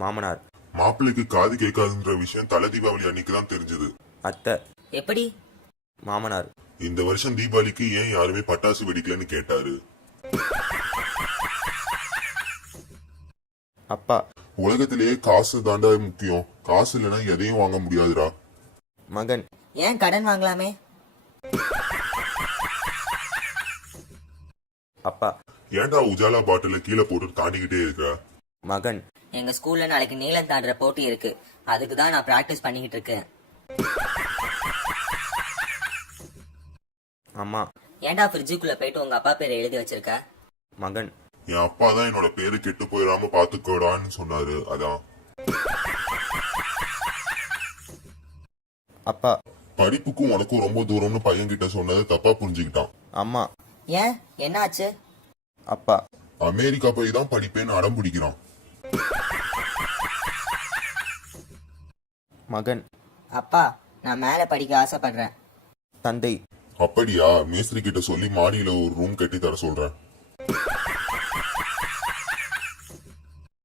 மாமனார். மாப்பிள்ளைக்கு காது கேட்காதுன்ற விஷயம் தலை தீபாவளி அன்னைக்கு தான் தெரிஞ்சது. அத்தை. எப்படி? மாமனார். இந்த வருஷம் தீபாவளிக்கு ஏன் யாருமே பட்டாசு வெடிக்கலன்னு கேட்டாரு. அப்பா. உலகத்திலேயே காசு தாண்டா முக்கியம், காசு இல்லைன்னா எதையும் வாங்க முடியாதுடா. மகன். ஏன் கடன் வாங்கலாமே? அப்பா. ஏன்டா உஜாலா பாட்டில கீழே போட்டு தாண்டிக்கிட்டே இருக்கிற? மகன். எங்க ஸ்கூல்ல நாளைக்கு நீளம் தாண்டுற போட்டி இருக்கு, அதுக்கு தான் நான் பிராக்டிஸ் பண்ணிக்கிட்டு இருக்கேன். அம்மா. ஏன்டா ஃப்ரிட்ஜுக்குள்ள போயிட்டு உங்க அப்பா பேரை எழுதி வச்சிருக்க? மகன். என் அப்பா தான் என்னோட பேரு கெட்டு போயிடாம பாத்துக்கோடான்னு சொன்னாரு, அதான். அப்பா. படிப்புக்கும் உனக்கும் ரொம்ப தூரம்னு பையன் கிட்ட சொன்னதை தப்பா புரிஞ்சுக்கிட்டான். அம்மா. ஏன், என்னாச்சு? அப்பா. அமெரிக்கா போய் தான் படிப்பேன்னு அடம் பிடிக்கிறான். மகன். அப்பா, நான் மேல படிக்க ஆசைப்படுறேன். தந்தை. அப்படியா, மேஸ்திரி கிட்ட சொல்லி மாடியில ஒரு ரூம் கட்டி தர சொல்றேன்.